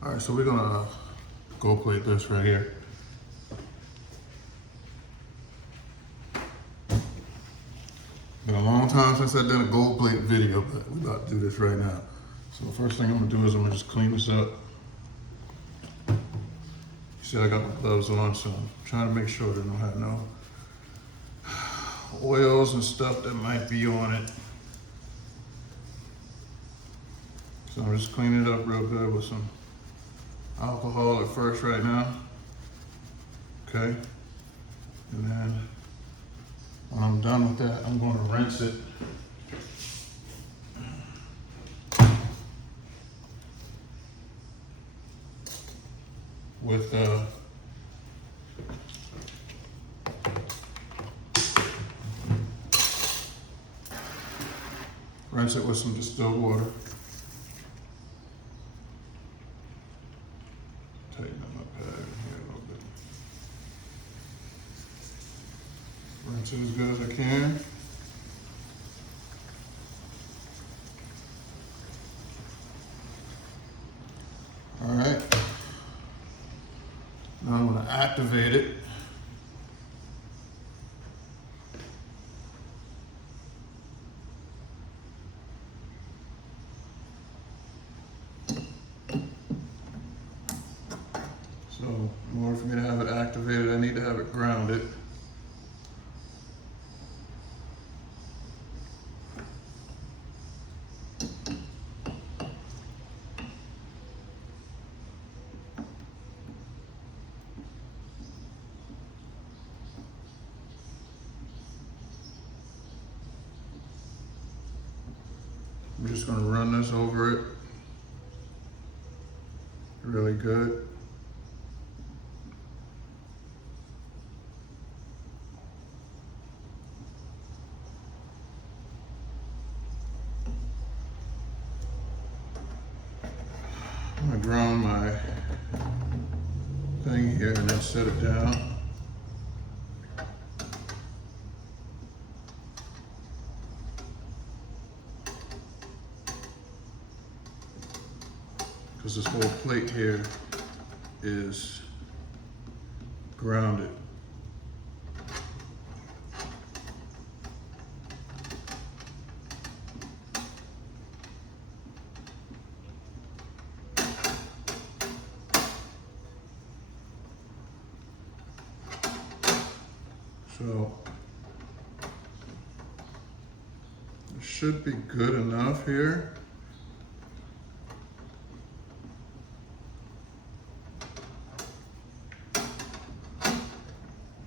All right, so we're gonna gold plate this right here. Been a long time since I did a gold plate video, but we're about to do this right now. So the first thing I'm gonna do is I'm gonna just clean this up. See, I got my gloves on, so I'm trying to make sure that I don't have no oils and stuff that might be on it. So I'm just cleaning it up real good with some alcohol at first right now. Okay. And then when I'm done with that, I'm going to rinse it. With rinse it with some distilled water. Tighten up my pad here a little bit. Rinse it as good as I can. All right. Now I'm going to activate it. So in order for me to have it activated, I need to have it grounded. I'm just going to run this over it really good. I'm going to ground my thing here and then set it down. Because this whole plate here is grounded. So it should be good enough here.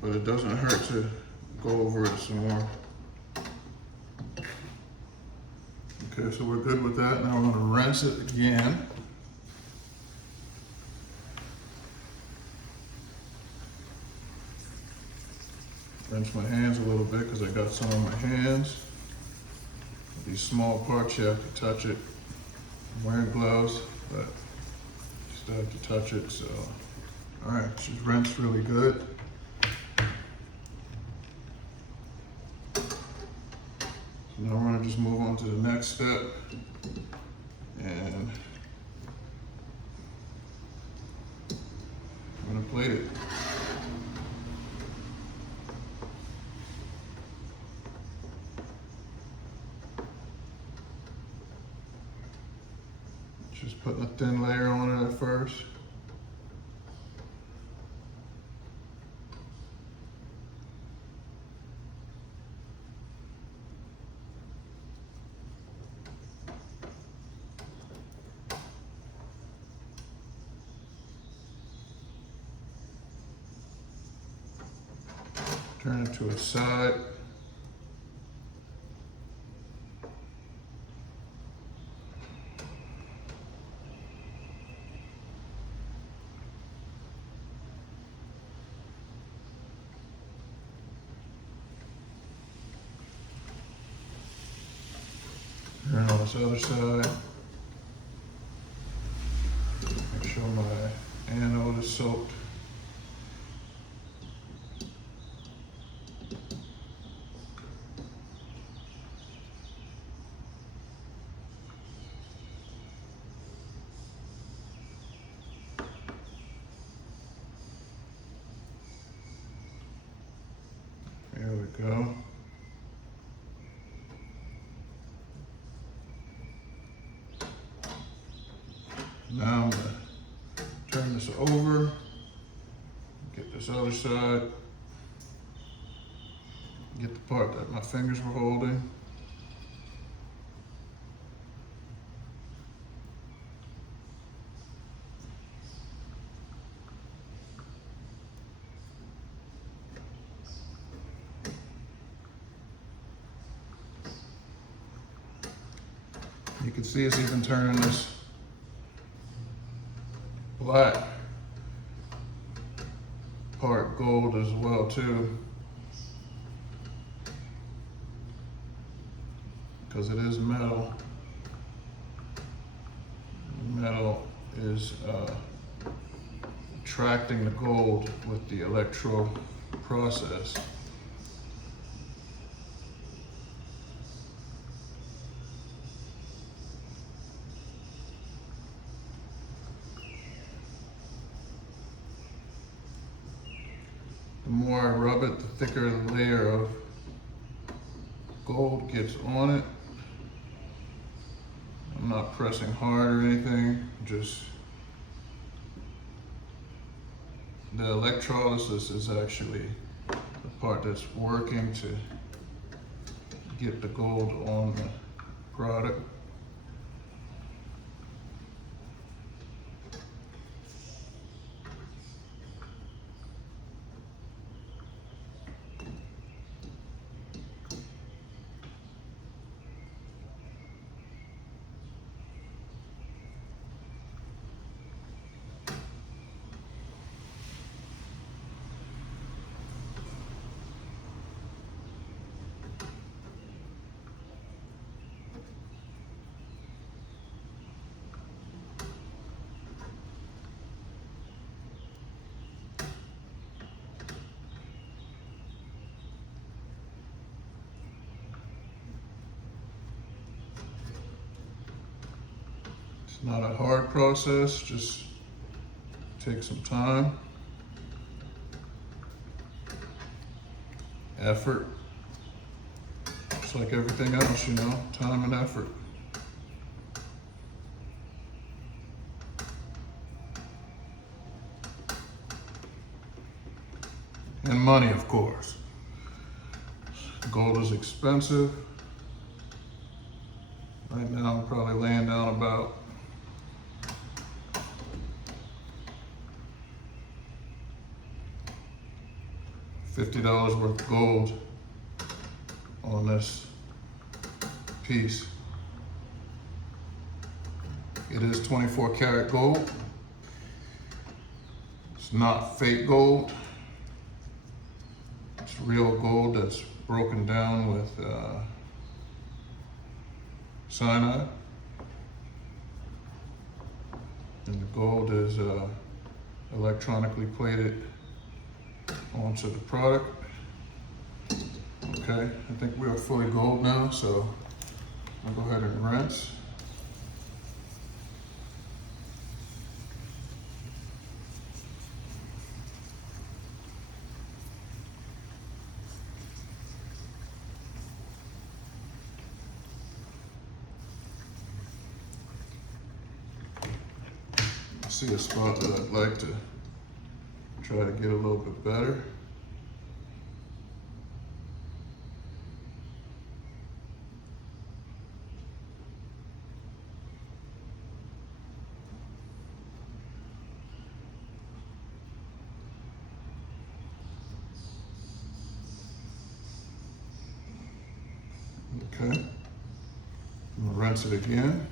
But it doesn't hurt to go over it some more. Okay, so we're good with that. Now we're going to rinse it again. Rinse my hands a little bit because I got some on my hands. These small parts, you have to touch it. I'm wearing gloves, but you still have to touch it. So, all right, she's rinsed really good. So now we're gonna just move on to the next step, and I'm gonna plate it. Just putting a thin layer on it at first. Turn it to its side. Turn on this other side. Make sure my anode is soaked. Now I'm gonna turn this over, get this other side, get the part that my fingers were holding. You can see it's even turning this black part gold as well too, because it is metal. Metal is attracting the gold with the electro process. The more I rub it, the thicker the layer of gold gets on it. I'm not pressing hard or anything, just the electrolysis is actually the part that's working to get the gold on the product. It's not a hard process, just take some time, effort. It's like everything else, you know, time and effort. And money, of course. Gold is expensive. Right now I'm probably laying down about $50 worth of gold on this piece. It is 24 karat gold. It's not fake gold. It's real gold that's broken down with cyanide. And the gold is electronically plated onto the product. Okay, I think we are fully gold now, so I'll go ahead and rinse. I see a spot that I'd like to try to get a little bit better. Okay, I'm gonna rinse it again.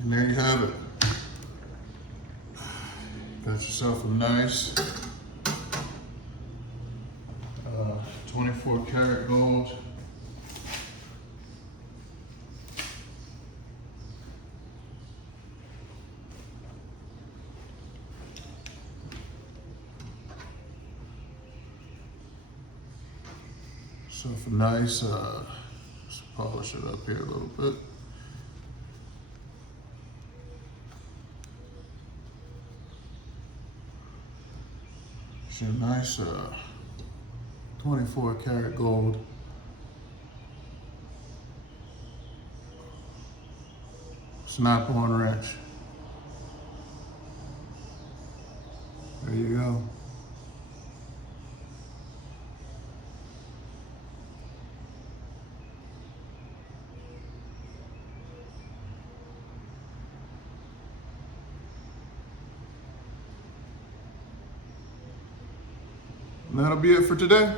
And there you have it. Got yourself a nice 24 karat gold Yourself a nice, let's polish it up here a little bit. It's a nice 24 karat gold. Snap-on wrench. There you go. And that'll be it for today.